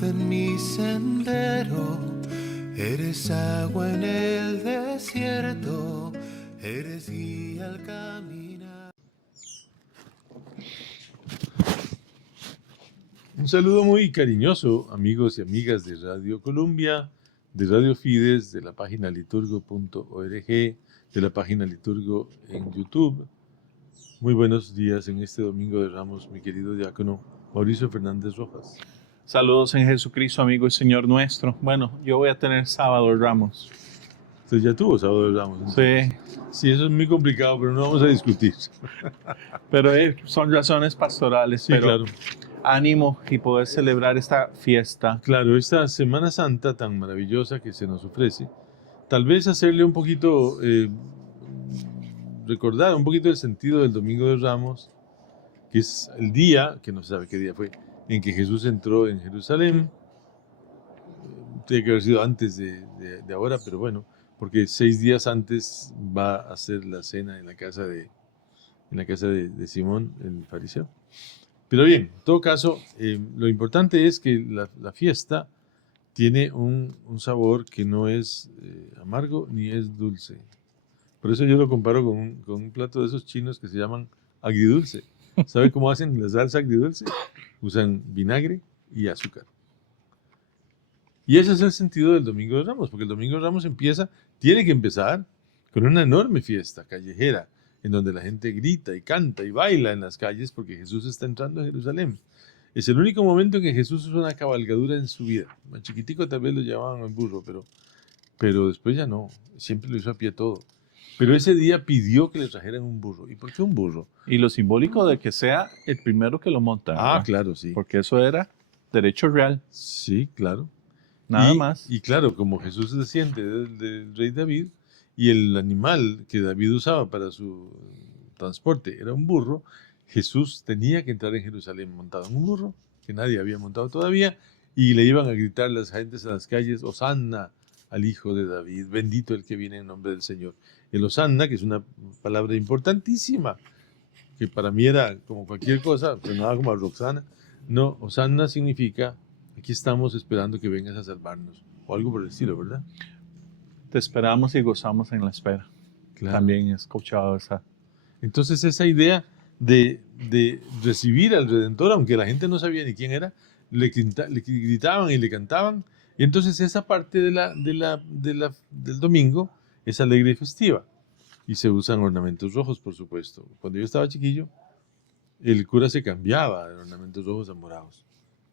luz en mi sendero, eres agua en el desierto, eres guía al caminar. Un saludo muy cariñoso, amigos y amigas de Radio Colombia, de Radio Fides, de la página liturgo.org, de la página Liturgo en YouTube. Muy buenos días en este Domingo de Ramos, mi querido diácono Mauricio Fernández Rojas. Saludos en Jesucristo, amigo y Señor nuestro. Bueno, yo voy a tener sábado de Ramos. Usted ya tuvo sábado de Ramos. Sí. Sí, eso es muy complicado, pero no vamos a discutir. Pero son razones pastorales. Sí, pero claro. ánimo y poder celebrar esta fiesta. Claro, esta Semana Santa tan maravillosa que se nos ofrece, tal vez hacerle un poquito, recordar un poquito el sentido del Domingo de Ramos, que es el día, que no se sabe qué día fue, en que Jesús entró en Jerusalén. Tiene que haber sido antes de ahora, pero bueno, porque 6 días antes va a hacer la cena en la casa de Simón, el fariseo. Pero bien, en todo caso, lo importante es que la fiesta tiene un sabor que no es amargo ni es dulce. Por eso yo lo comparo con un plato de esos chinos que se llaman agridulce. ¿Sabe cómo hacen la salsa agridulce? Usan vinagre y azúcar. Y ese es el sentido del Domingo de Ramos, porque el Domingo de Ramos tiene que empezar con una enorme fiesta callejera, en donde la gente grita y canta y baila en las calles porque Jesús está entrando a Jerusalén. Es el único momento en que Jesús usa una cabalgadura en su vida. Más chiquitico tal vez lo llamaban en burro, pero después ya no, siempre lo hizo a pie todo. Pero ese día pidió que le trajeran un burro. ¿Y por qué un burro? Y lo simbólico de que sea el primero que lo monta. Ah, ¿verdad? claro, sí. Porque eso era derecho real. Sí, claro. Nada más. Y claro, como Jesús desciende del rey David, y el animal que David usaba para su transporte era un burro, Jesús tenía que entrar en Jerusalén montado en un burro, que nadie había montado todavía, y le iban a gritar las gentes a las calles, Hosanna al Hijo de David, bendito el que viene en nombre del Señor. El Hosanna, que es una palabra importantísima, que para mí era como cualquier cosa, sonaba como a Roxana. No, Hosanna significa, aquí estamos esperando que vengas a salvarnos, o algo por el estilo, ¿verdad? Te esperamos y gozamos en la espera. Claro. También he escuchado esa. Entonces esa idea de recibir al Redentor, aunque la gente no sabía ni quién era, le gritaban y le cantaban. Y entonces esa parte del domingo es alegre y festiva. Y se usan ornamentos rojos, por supuesto. Cuando yo estaba chiquillo, el cura se cambiaba de ornamentos rojos a morados.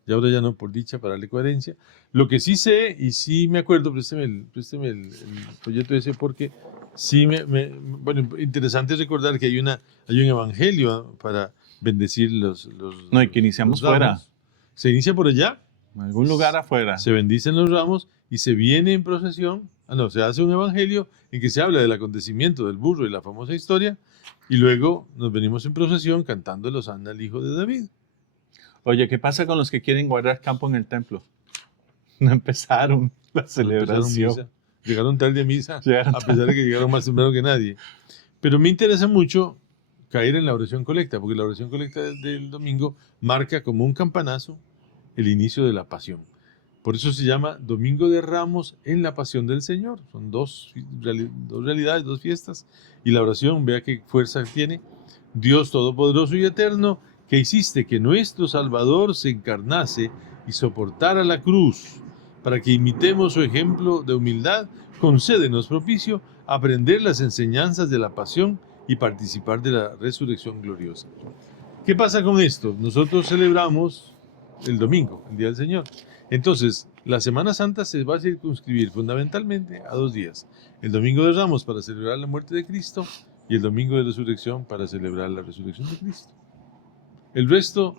Y ahora ya no, por dicha, para darle coherencia. Lo que sí sé, y sí me acuerdo, présteme el folleto ese, porque sí bueno, interesante recordar que hay un evangelio para bendecir los No, y que iniciamos los ramos. fuera. Se inicia por allá. En algún lugar afuera. Se bendicen los ramos y se viene en procesión. Se hace un evangelio en que se habla del acontecimiento del burro y la famosa historia. Y luego nos venimos en procesión cantando el Hosanna al Hijo de David. Oye, ¿qué pasa con los que quieren guardar campo en el templo? No empezaron la celebración. Llegaron tarde a misa, Llegaron a pesar de que llegaron más temprano que nadie. Pero me interesa mucho caer en la oración colecta, porque la oración colecta del domingo marca como un campanazo el inicio de la pasión. Por eso se llama Domingo de Ramos en la Pasión del Señor. Son dos realidades, dos fiestas. Y la oración, vea qué fuerza tiene. Dios Todopoderoso y Eterno, que hiciste que nuestro Salvador se encarnase y soportara la cruz, para que imitemos su ejemplo de humildad, concédenos propicio aprender las enseñanzas de la pasión y participar de la resurrección gloriosa. ¿Qué pasa con esto? Nosotros celebramos el domingo, el Día del Señor. Entonces, la Semana Santa se va a circunscribir fundamentalmente a 2 días. El Domingo de Ramos para celebrar la muerte de Cristo y el Domingo de Resurrección para celebrar la resurrección de Cristo. El resto,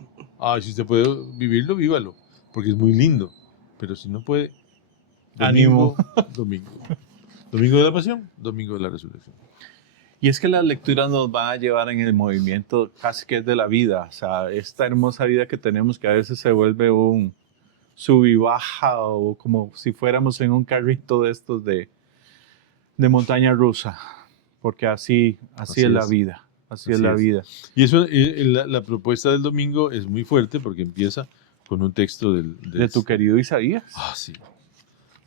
si usted puede vivirlo, vívalo, porque es muy lindo. Pero si no puede, Ánimo. Domingo. Domingo de la Pasión, Domingo de la Resurrección. Y es que la lectura nos va a llevar en el movimiento casi que es de la vida. O sea, esta hermosa vida que tenemos que a veces se vuelve un sub y baja o como si fuéramos en un carrito de estos de montaña rusa. Porque así es la vida. Así es la vida. Y eso, la propuesta del domingo es muy fuerte porque empieza con un texto De tu querido Isaías. Ah, sí.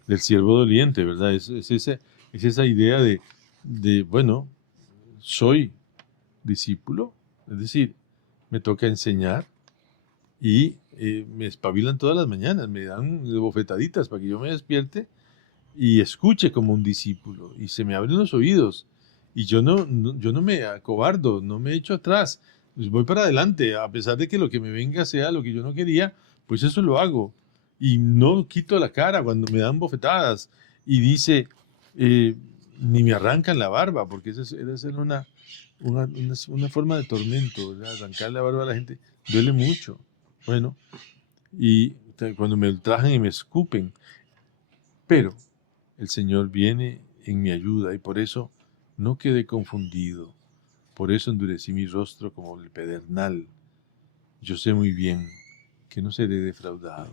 Del siervo doliente, ¿verdad? Es esa idea bueno, soy discípulo, es decir, me toca enseñar y me espabilan todas las mañanas, me dan bofetaditas para que yo me despierte y escuche como un discípulo y se me abren los oídos y yo no me acobardo, no me echo atrás, pues voy para adelante, a pesar de que lo que me venga sea lo que yo no quería, pues eso lo hago y no quito la cara cuando me dan bofetadas y dice, ni me arrancan la barba, porque esa es una forma de tormento, ¿verdad? Arrancar la barba a la gente duele mucho. Bueno, y cuando me ultrajan y me escupen, pero el Señor viene en mi ayuda y por eso no quedé confundido, por eso endurecí mi rostro como el pedernal. Yo sé muy bien que no seré defraudado.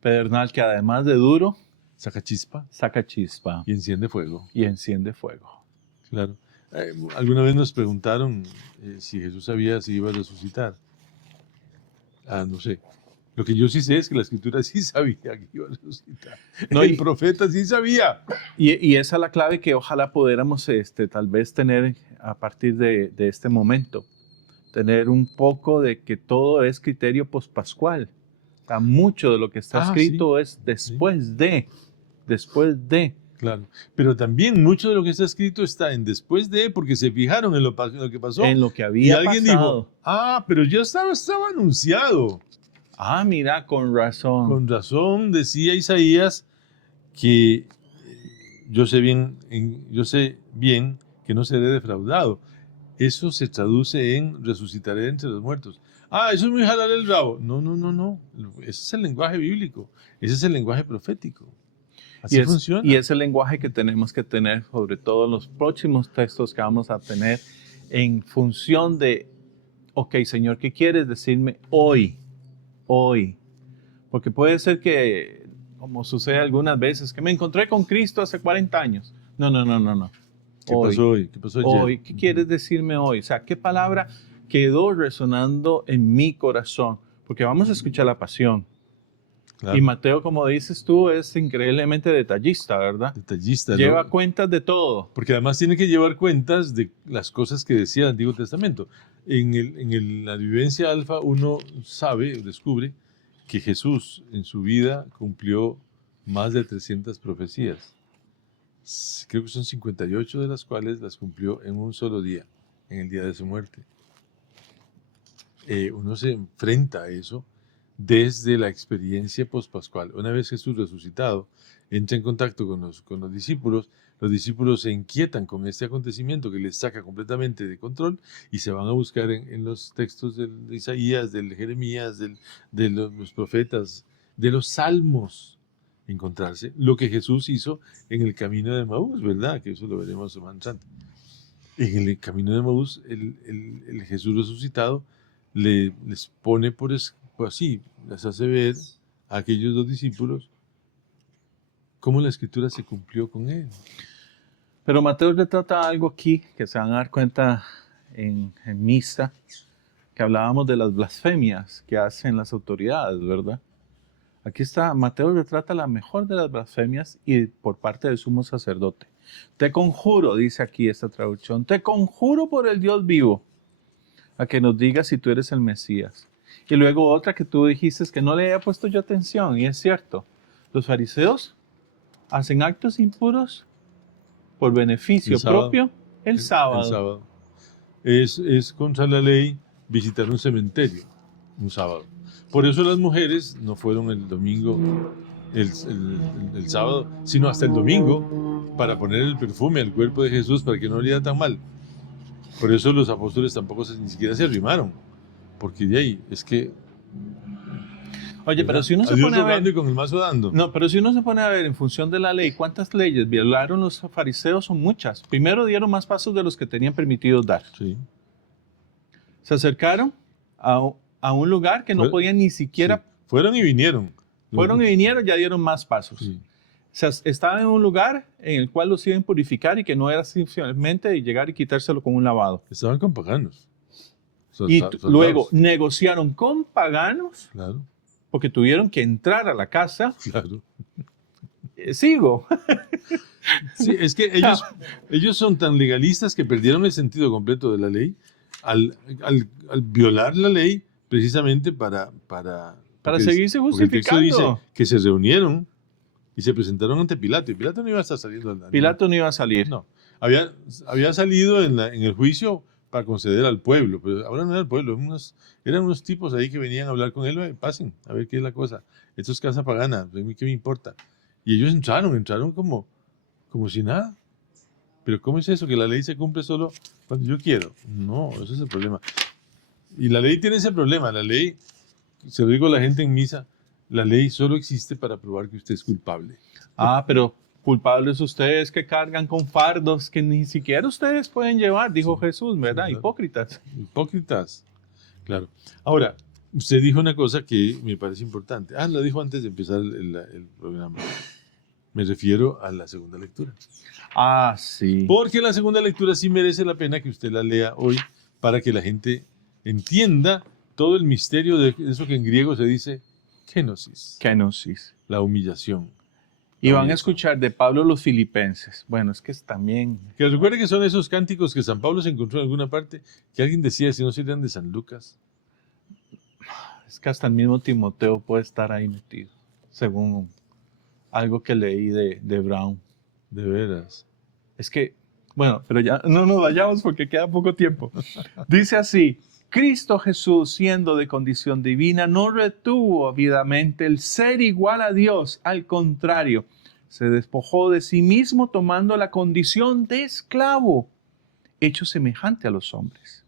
Pedernal que además de duro, Saca chispa saca chispa y enciende fuego. y enciende fuego. Claro. Alguna vez nos preguntaron si Jesús sabía si iba a resucitar. No sé. Lo que yo sí sé es que la Escritura sí sabía que iba a resucitar. No, el profeta sí sabía. Y esa es la clave que ojalá pudiéramos tal vez tener a partir de este momento. Tener un poco de que todo es criterio pospascual. O sea, mucho de lo que está escrito sí. es después de. Claro. Pero también mucho de lo que está escrito está en después de, porque se fijaron en lo que pasó. En lo que había y alguien pasado. dijo, pero ya estaba anunciado. Mira, con razón. Con razón decía Isaías que yo sé bien que no seré defraudado. Eso se traduce en resucitaré entre los muertos. Eso es muy jalar el rabo. No. Ese es el lenguaje bíblico. Ese es el lenguaje profético. Así funciona. Y es el lenguaje que tenemos que tener, sobre todo en los próximos textos que vamos a tener, en función de, ok, Señor, ¿qué quieres decirme hoy? Hoy. Porque puede ser que, como sucede algunas veces, que me encontré con Cristo hace 40 años. No. ¿Qué pasó hoy? ¿Qué pasó ayer? Hoy, ¿qué quieres decirme hoy? O sea, ¿qué palabra quedó resonando en mi corazón? Porque vamos a escuchar la pasión. Claro. Y Mateo, como dices tú, es increíblemente detallista, ¿verdad? Detallista. Lleva ¿no? cuentas de todo. Porque además tiene que llevar cuentas de las cosas que decía el Antiguo Testamento. En la vivencia alfa uno descubre que Jesús en su vida cumplió más de 300 profecías. Creo que son 58 de las cuales las cumplió en un solo día, en el día de su muerte. Uno se enfrenta a eso desde la experiencia pospascual. Una vez Jesús resucitado entra en contacto con los discípulos se inquietan con este acontecimiento que les saca completamente de control y se van a buscar en los textos de Isaías, de Jeremías, de los profetas, de los salmos, encontrarse lo que Jesús hizo en el camino de Emaús, ¿verdad? Que eso lo veremos más adelante. En el camino de Emaús, el Jesús resucitado les pone así, les hace ver a aquellos dos discípulos cómo la Escritura se cumplió con él. Pero Mateo retrata algo aquí que se van a dar cuenta en misa, que hablábamos de las blasfemias que hacen las autoridades, ¿verdad? Aquí está, Mateo retrata la mejor de las blasfemias y por parte del sumo sacerdote. Te conjuro, dice aquí esta traducción, te conjuro por el Dios vivo, a que nos digas si tú eres el Mesías. Y luego otra que tú dijiste que no le había puesto yo atención, y es cierto, los fariseos hacen actos impuros por beneficio propio el sábado. Es contra la ley visitar un cementerio un sábado. Por eso las mujeres no fueron el domingo, el sábado, sino hasta el domingo para poner el perfume al cuerpo de Jesús para que no oliera tan mal. Por eso los apóstoles tampoco ni siquiera se arrimaron, porque de ahí es que... Oye, pero si uno se pone a ver... y con el mazo dando. No, pero si uno se pone a ver en función de la ley, ¿cuántas leyes violaron los fariseos? Son muchas. Primero dieron más pasos de los que tenían permitido dar. Sí. Se acercaron a un lugar que no podían ni siquiera... Sí. Fueron y vinieron. Fueron y vinieron, ya dieron más pasos. Sí. O sea, estaban en un lugar en el cual los iban a purificar y que no era simplemente llegar y quitárselo con un lavado. Estaban con paganos. luego negociaron con paganos, Claro, porque tuvieron que entrar a la casa. claro. Sigo. Sí, es que ellos son tan legalistas que perdieron el sentido completo de la ley al violar la ley precisamente para seguirse porque el texto dice justificando. que se reunieron y se presentaron ante Pilato, y Pilato no iba a estar saliendo. Pilato no iba a salir. No, había salido en el juicio para conceder al pueblo, pero ahora no era el pueblo, eran unos tipos ahí que venían a hablar con él, pasen, a ver qué es la cosa. Esto es casa pagana, a mí qué me importa. Y ellos entraron como si nada. Pero ¿cómo es eso? Que la ley se cumple solo cuando yo quiero. No, ese es el problema. Y la ley tiene ese problema. La ley, se lo digo a la gente en misa, la ley solo existe para probar que usted es culpable. Pero culpables ustedes que cargan con fardos que ni siquiera ustedes pueden llevar, dijo Jesús, ¿verdad? Sí, claro. Hipócritas. Hipócritas. Claro. Ahora, usted dijo una cosa que me parece importante. La dijo antes de empezar el programa. Me refiero a la segunda lectura. Sí. Porque la segunda lectura sí merece la pena que usted la lea hoy para que la gente entienda todo el misterio de eso que en griego se dice kenosis, Kenosis. la humillación. Y van a escuchar de Pablo los Filipenses. Bueno, es que es también... Que recuerde que son esos cánticos que San Pablo se encontró en alguna parte, que alguien decía, si no serían de San Lucas. Es que hasta el mismo Timoteo puede estar ahí metido, según algo que leí de Brown. De veras. Es que, bueno, pero ya no nos vayamos porque queda poco tiempo. Dice así: Cristo Jesús, siendo de condición divina, no retuvo ávidamente el ser igual a Dios. Al contrario, se despojó de sí mismo tomando la condición de esclavo, hecho semejante a los hombres.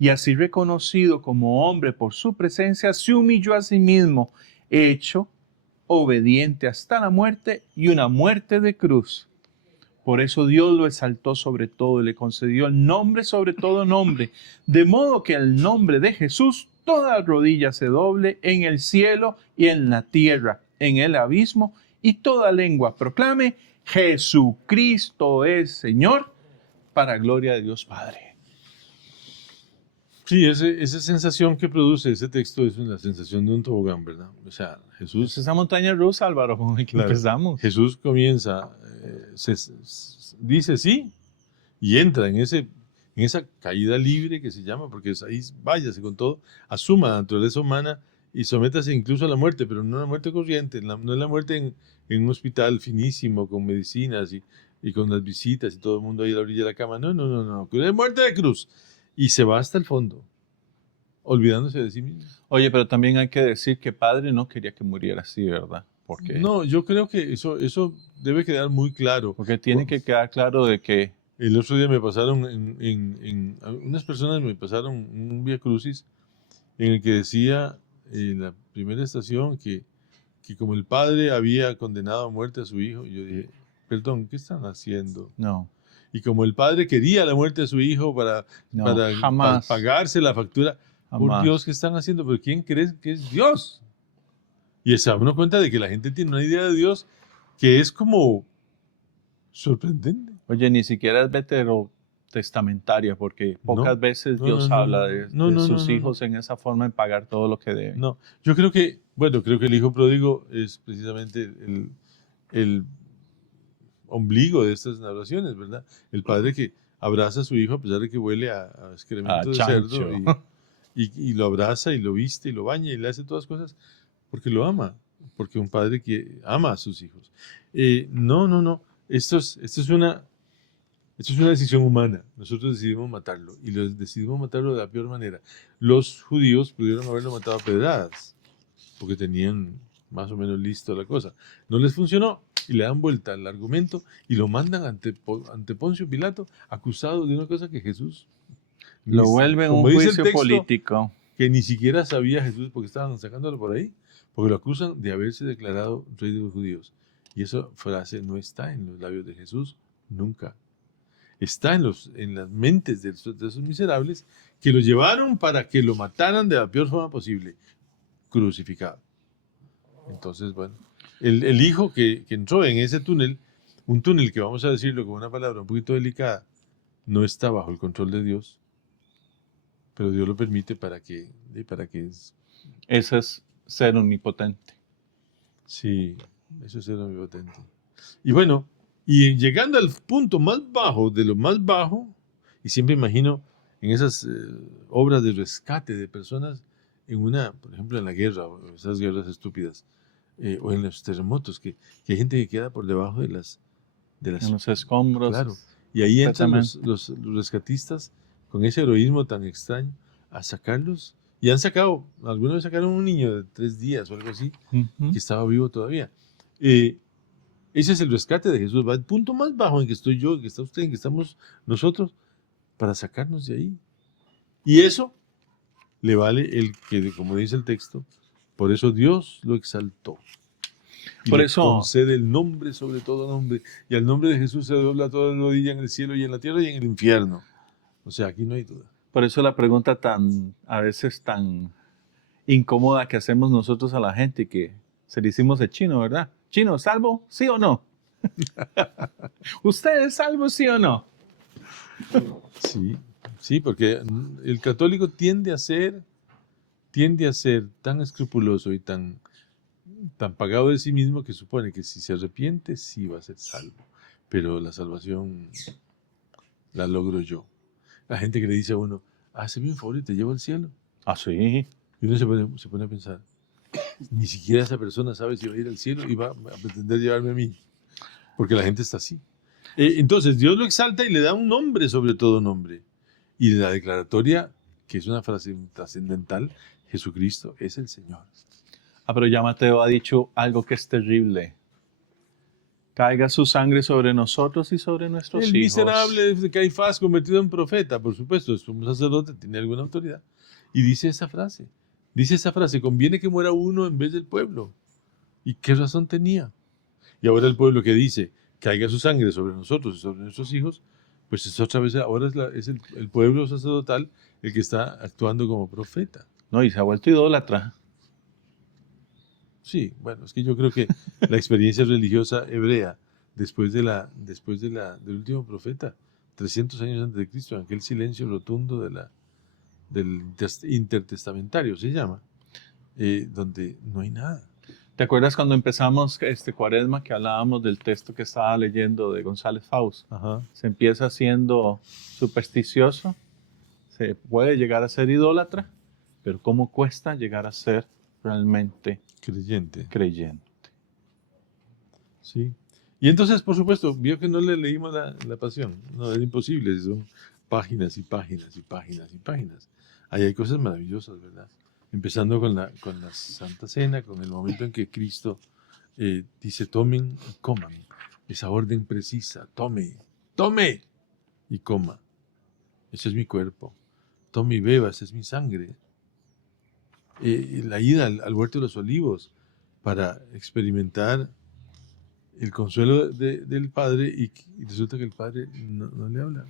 Y así reconocido como hombre por su presencia, se humilló a sí mismo, hecho obediente hasta la muerte y una muerte de cruz. Por eso Dios lo exaltó sobre todo y le concedió el nombre sobre todo nombre, de modo que el nombre de Jesús toda rodilla se doble en el cielo y en la tierra, en el abismo, y toda lengua proclame: Jesucristo es Señor, para gloria de Dios Padre. Sí, esa sensación que produce ese texto es una sensación de un tobogán, ¿verdad? O sea, Jesús... Es esa montaña rusa, Álvaro, con el que empezamos. Jesús comienza, dice sí, y entra en esa caída libre que se llama, porque es ahí, váyase con todo, asuma la naturaleza humana y sométase incluso a la muerte, pero no a la muerte corriente, no es la muerte en un hospital finísimo con medicinas y con las visitas y todo el mundo ahí a la orilla de la cama. No, es muerte de cruz. Y se va hasta el fondo, olvidándose de sí mismo. Oye, pero también hay que decir que Padre no quería que muriera así, ¿verdad? Porque, no, yo creo que eso debe quedar muy claro. Porque tiene que quedar claro de que... El otro día me pasaron, unas personas me pasaron un Vía Crucis en el que decía en la primera estación que como el padre había condenado a muerte a su hijo, y yo dije, perdón, ¿qué están haciendo? No. Y como el padre quería la muerte de su hijo para pagarse la factura, por Dios, ¿qué están haciendo? ¿Pero quién cree que es Dios? Y se da uno cuenta de que la gente tiene una idea de Dios que es como sorprendente. Oye, ni siquiera es veterotestamentaria, porque pocas veces Dios habla de sus hijos en esa forma de pagar todo lo que deben. No, yo creo que el hijo pródigo es precisamente el ombligo de estas narraciones, ¿verdad? El padre que abraza a su hijo a pesar de que huele a excremento de cerdo y lo abraza y lo viste y lo baña y le hace todas cosas porque lo ama, porque un padre que ama a sus hijos. No, esto es una decisión humana. Nosotros decidimos matarlo y decidimos matarlo de la peor manera. Los judíos pudieron haberlo matado a pedradas porque tenían más o menos listo la cosa. No les funcionó y le dan vuelta al argumento y lo mandan ante Poncio Pilato acusado de una cosa que Jesús... Lo vuelve un juicio político. Que ni siquiera sabía Jesús porque estaban sacándolo por ahí, porque lo acusan de haberse declarado rey de los judíos. Y esa frase no está en los labios de Jesús nunca. Está en las mentes de esos miserables que lo llevaron para que lo mataran de la peor forma posible, crucificado. Entonces, bueno, el hijo que entró en ese túnel, un túnel que vamos a decirlo con una palabra un poquito delicada, no está bajo el control de Dios, pero Dios lo permite para que Eso es ser omnipotente. sí, eso es ser omnipotente. Y bueno, y llegando al punto más bajo de lo más bajo, y siempre imagino en esas obras de rescate de personas, por ejemplo, en la guerra, o esas guerras estúpidas, o en los terremotos, que hay gente que queda por debajo de las En los escombros. claro, y ahí entran completamente. los rescatistas con ese heroísmo tan extraño a sacarlos. Y han sacado, alguna vez sacaron un niño de 3 días o algo así, Ujú. que estaba vivo todavía. Ese es el rescate de Jesús. Va al punto más bajo en que estoy yo, en que está usted, en que estamos nosotros, para sacarnos de ahí. Y eso le vale el que, como dice el texto, por eso Dios lo exaltó. Y Por le eso- concede el nombre sobre todo nombre. Y al nombre de Jesús se dobla toda rodilla en el cielo y en la tierra y en el infierno. O sea, aquí no hay duda. Por eso la pregunta a veces tan incómoda que hacemos nosotros a la gente, que se le hicimos de chino, ¿verdad? Chino, ¿salvo? ¿Sí o no? ¿Usted es salvo, sí o no? Sí, sí, porque el católico tiende a ser tan escrupuloso y tan pagado de sí mismo que supone que si se arrepiente, sí va a ser salvo. Pero la salvación la logro yo. La gente que le dice a uno, hazme un favor y te llevo al cielo. Ah, sí. Y uno se pone a pensar, ni siquiera esa persona sabe si va a ir al cielo y va a pretender llevarme a mí. Porque la gente está así. Entonces Dios lo exalta y le da un nombre sobre todo nombre. Y la declaratoria, que es una frase trascendental, Jesucristo es el Señor. Ah, pero ya Mateo ha dicho algo que es terrible. Caiga su sangre sobre nosotros y sobre nuestros El hijos. miserable de Caifás convertido en profeta, por supuesto, es un sacerdote, tiene alguna autoridad. Y dice esa frase, conviene que muera uno en vez del pueblo. ¿Y qué razón tenía? Y ahora el pueblo que dice, caiga su sangre sobre nosotros y sobre nuestros hijos, pues es otra vez, ahora es el pueblo sacerdotal el que está actuando como profeta. No, y se ha vuelto idólatra. Sí, bueno, es que yo creo que la experiencia religiosa hebrea, después del último profeta, 300 años antes de Cristo, en aquel silencio rotundo del intertestamentario, se llama, donde no hay nada. ¿Te acuerdas cuando empezamos este Cuaresma que hablábamos del texto que estaba leyendo de González Faust? Ajá. Se empieza siendo supersticioso, se puede llegar a ser idólatra, pero ¿cómo cuesta llegar a ser realmente Creyente. creyente? Sí. Y entonces, por supuesto, vio que no le leímos la pasión. No, es imposible, son páginas y páginas y páginas y páginas. Ahí hay cosas maravillosas, ¿verdad? Empezando con la Santa Cena, con el momento en que Cristo dice, tomen y coman. Esa orden precisa, tome y coma. Ese es mi cuerpo. Tome y beba, esa es mi sangre. La ida al huerto de los olivos para experimentar el consuelo del Padre y resulta que el Padre no le habla.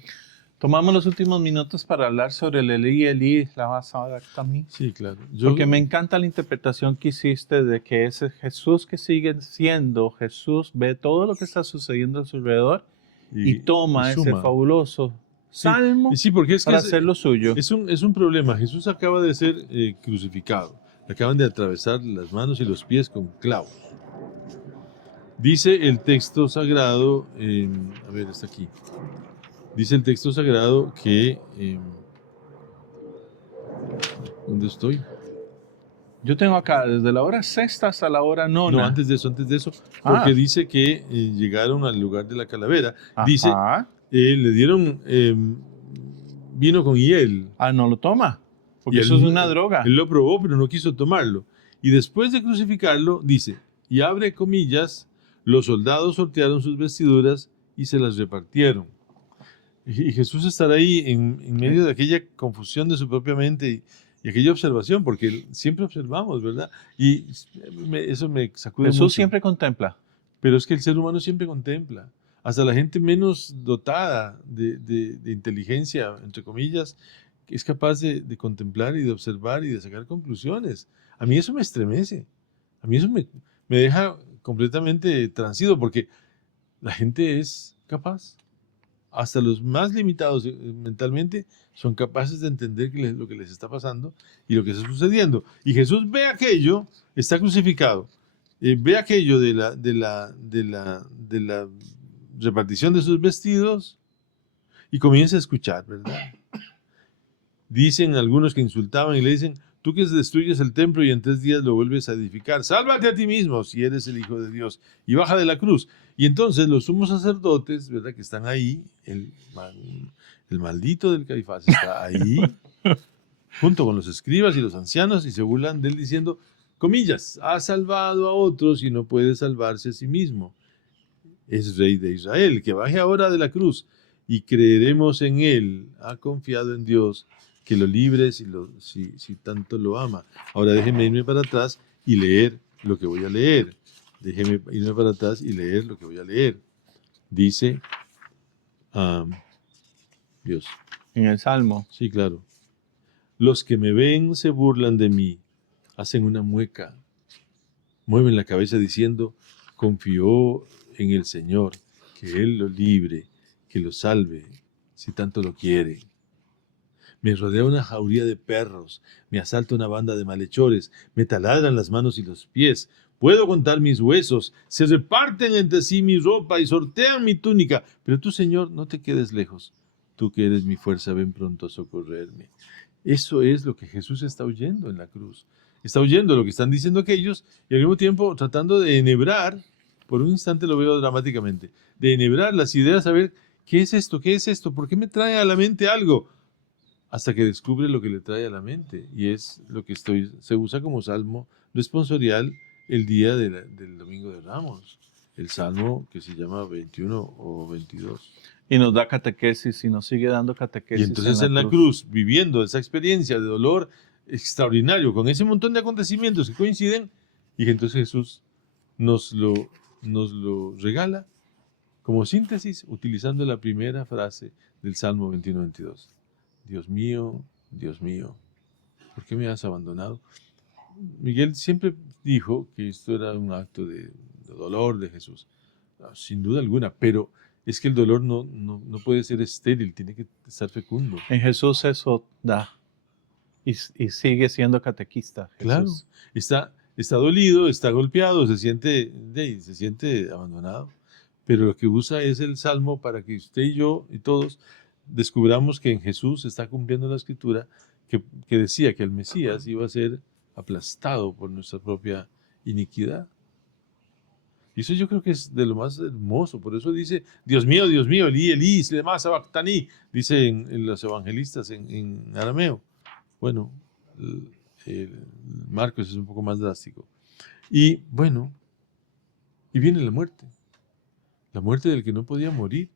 Tomamos los últimos minutos para hablar sobre el Elí, Elí, lama sabachthani. Sí, claro. Porque me encanta la interpretación que hiciste de que ese Jesús que sigue siendo Jesús, ve todo lo que está sucediendo a su alrededor y toma ese suma. fabuloso salmo Sí, porque es que para hacer lo suyo. es un problema. Jesús acaba de ser crucificado. Le acaban de atravesar las manos y los pies con clavos. Dice el texto sagrado, a ver, está aquí. Dice el texto sagrado que... ¿dónde estoy? Yo tengo acá desde la hora sexta hasta la hora nona. No, antes de eso, porque dice que llegaron al lugar de la calavera. Ajá. Dice, le dieron vino con hiel. Ah, no lo toma, porque Y eso es una droga. Él lo probó, pero no quiso tomarlo. Y después de crucificarlo, dice, y abre comillas, los soldados sortearon sus vestiduras y se las repartieron. Y Jesús estará ahí en medio de aquella confusión de su propia mente y aquella observación, porque siempre observamos, ¿verdad? Y eso me sacude Jesús mucho. siempre contempla. Pero es que el ser humano siempre contempla. Hasta la gente menos dotada de inteligencia, entre comillas, es capaz de contemplar y de observar y de sacar conclusiones. A mí eso me estremece. A mí eso me deja completamente transido, porque la gente es capaz. hasta los más limitados mentalmente, son capaces de entender lo que les está pasando y lo que está sucediendo. Y Jesús ve aquello, está crucificado, ve aquello de la repartición de sus vestidos y comienza a escuchar, ¿verdad? Dicen algunos que insultaban y le dicen: tú que destruyes el templo y en 3 días lo vuelves a edificar, sálvate a ti mismo si eres el Hijo de Dios y baja de la cruz. Y entonces los sumos sacerdotes, ¿verdad?, que están ahí, el maldito del Caifás está ahí, junto con los escribas y los ancianos, y se burlan de él diciendo, comillas, ha salvado a otros y no puede salvarse a sí mismo. Es rey de Israel, que baje ahora de la cruz y creeremos en él. Ha confiado en Dios que lo libre si tanto lo ama. Ahora déjenme irme para atrás y leer lo que voy a leer. Déjenme irme para atrás y leer lo que voy a leer. Dice Dios. En el Salmo. Sí, claro. Los que me ven se burlan de mí, hacen una mueca, mueven la cabeza diciendo, confió en el Señor, que Él lo libre, que lo salve, si tanto lo quiere. Me rodea una jauría de perros, me asalta una banda de malhechores, me taladran las manos y los pies. Puedo contar mis huesos, se reparten entre sí mi ropa y sortean mi túnica. Pero tú, Señor, no te quedes lejos. Tú que eres mi fuerza, ven pronto a socorrerme. Eso es lo que Jesús está oyendo en la cruz. Está oyendo lo que están diciendo aquellos y al mismo tiempo tratando de enhebrar, por un instante lo veo dramáticamente, de enhebrar las ideas, a ver, ¿qué es esto? ¿Qué es esto? ¿Por qué me trae a la mente algo? Hasta que descubre lo que le trae a la mente. Y es lo que se usa como salmo responsorial el día del Domingo de Ramos. El salmo que se llama 21 o 22. Y nos da catequesis y nos sigue dando catequesis. Y entonces en la cruz, viviendo esa experiencia de dolor extraordinario, con ese montón de acontecimientos que coinciden, y entonces Jesús nos lo regala como síntesis, utilizando la primera frase del Salmo 21-22. Dios mío, ¿por qué me has abandonado? Miguel siempre dijo que esto era un acto de dolor de Jesús, sin duda alguna, pero es que el dolor no puede ser estéril, tiene que estar fecundo. En Jesús eso da, y sigue siendo catequista. Jesús. Claro, está dolido, está golpeado, se siente abandonado, pero lo que usa es el Salmo para que usted y yo y todos descubramos que en Jesús se está cumpliendo la escritura que decía que el Mesías iba a ser aplastado por nuestra propia iniquidad. Y eso yo creo que es de lo más hermoso. Por eso dice, Dios mío, Elí, Elí, lema sabactani, dice en los evangelistas en arameo. Bueno, Marcos es un poco más drástico. Y bueno, y viene la muerte del que no podía morir.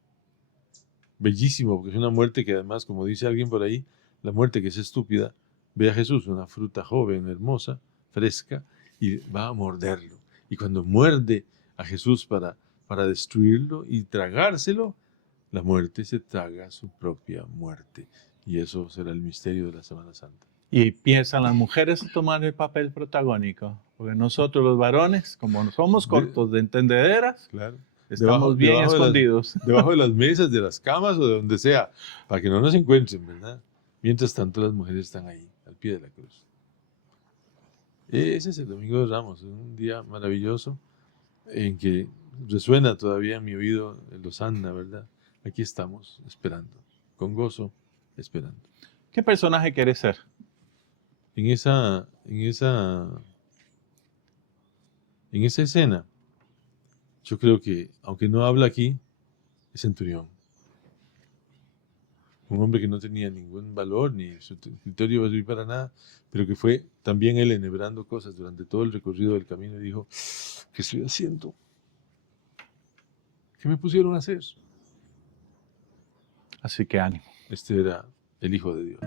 Bellísimo, porque es una muerte que además, como dice alguien por ahí, la muerte que es estúpida, ve a Jesús, una fruta joven, hermosa, fresca, y va a morderlo. Y cuando muerde a Jesús para destruirlo y tragárselo, la muerte se traga su propia muerte. Y eso será el misterio de la Semana Santa. Y empiezan las mujeres a tomar el papel protagónico, porque nosotros los varones, como somos cortos de entendederas, claro, estamos bien escondidos. Debajo de las mesas, de las camas o de donde sea, para que no nos encuentren, ¿verdad? Mientras tanto las mujeres están ahí, al pie de la cruz. Ese es el Domingo de Ramos, es un día maravilloso en que resuena todavía en mi oído el Hosanna, ¿verdad? Aquí estamos, esperando, con gozo, esperando. ¿Qué personaje quieres ser? En esa escena, yo creo que, aunque no habla aquí, es Centurión. Un hombre que no tenía ningún valor, ni su criterio iba a servir para nada, pero que fue también él enhebrando cosas durante todo el recorrido del camino y dijo, ¿qué estoy haciendo? ¿Qué me pusieron a hacer? Así que ánimo. Este era el Hijo de Dios.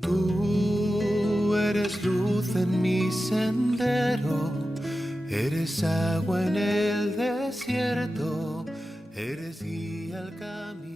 Tú eres luz en mi sendero, eres agua en el desierto, eres guía al camino.